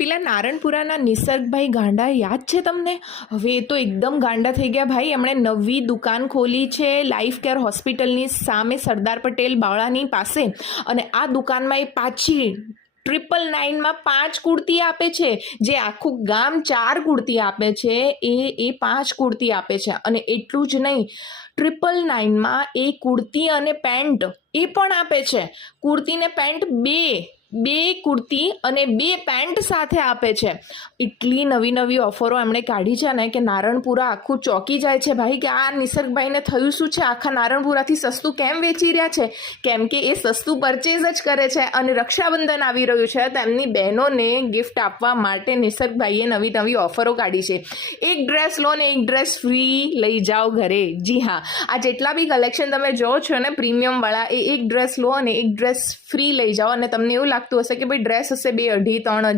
પેલા નારણપુરાના નિસર્ગભાઈ ગાંડા યાદ છે તમને? હવે એ તો એકદમ ગાંડા થઈ ગયા ભાઈ. એમણે નવી દુકાન ખોલી છે લાઈફ કેર હોસ્પિટલની સામે સરદાર પટેલ બાવળાની પાસે, અને આ દુકાનમાં એ પાછી 999માં 5 કુર્તી આપે છે. જે આખું ગામ 4 કુર્તી આપે છે એ 5 કુર્તી આપે છે. અને એટલું જ નહીં, 999માં એ કુર્તી અને પેન્ટ એ પણ આપે છે. કુર્તી ને પેન્ટ બે કુર્તી અને 2 પેન્ટ સાથે આપે છે. એટલી નવી નવી ઓફરો એમણે કાઢી છે ને કે નારણપુરા આખું ચોંકી જાય છે ભાઈ, કે આ નિસર્ગભાઈને થયું શું છે? આખા નારણપુરાથી સસ્તું કેમ વેચી રહ્યા છે? કેમ કે એ સસ્તું પરચેઝ જ કરે છે. અને રક્ષાબંધન આવી રહ્યું છે, તેમની બહેનોને ગિફ્ટ આપવા માટે નિસર્ગભાઈએ નવી નવી ઓફરો કાઢી છે. એક ડ્રેસ લો ને એક ડ્રેસ ફ્રી લઈ જાઓ ઘરે. જી હા, આ જેટલા બી કલેક્શન તમે જો છો ને પ્રીમિયમ વાળા, એ એક ડ્રેસ લો અને એક ડ્રેસ ફ્રી લઈ જાઓ. અને તમને એવું લાગતું હશે કે ભાઈ ડ્રેસ હશે 2, 2.5, 3 હજાર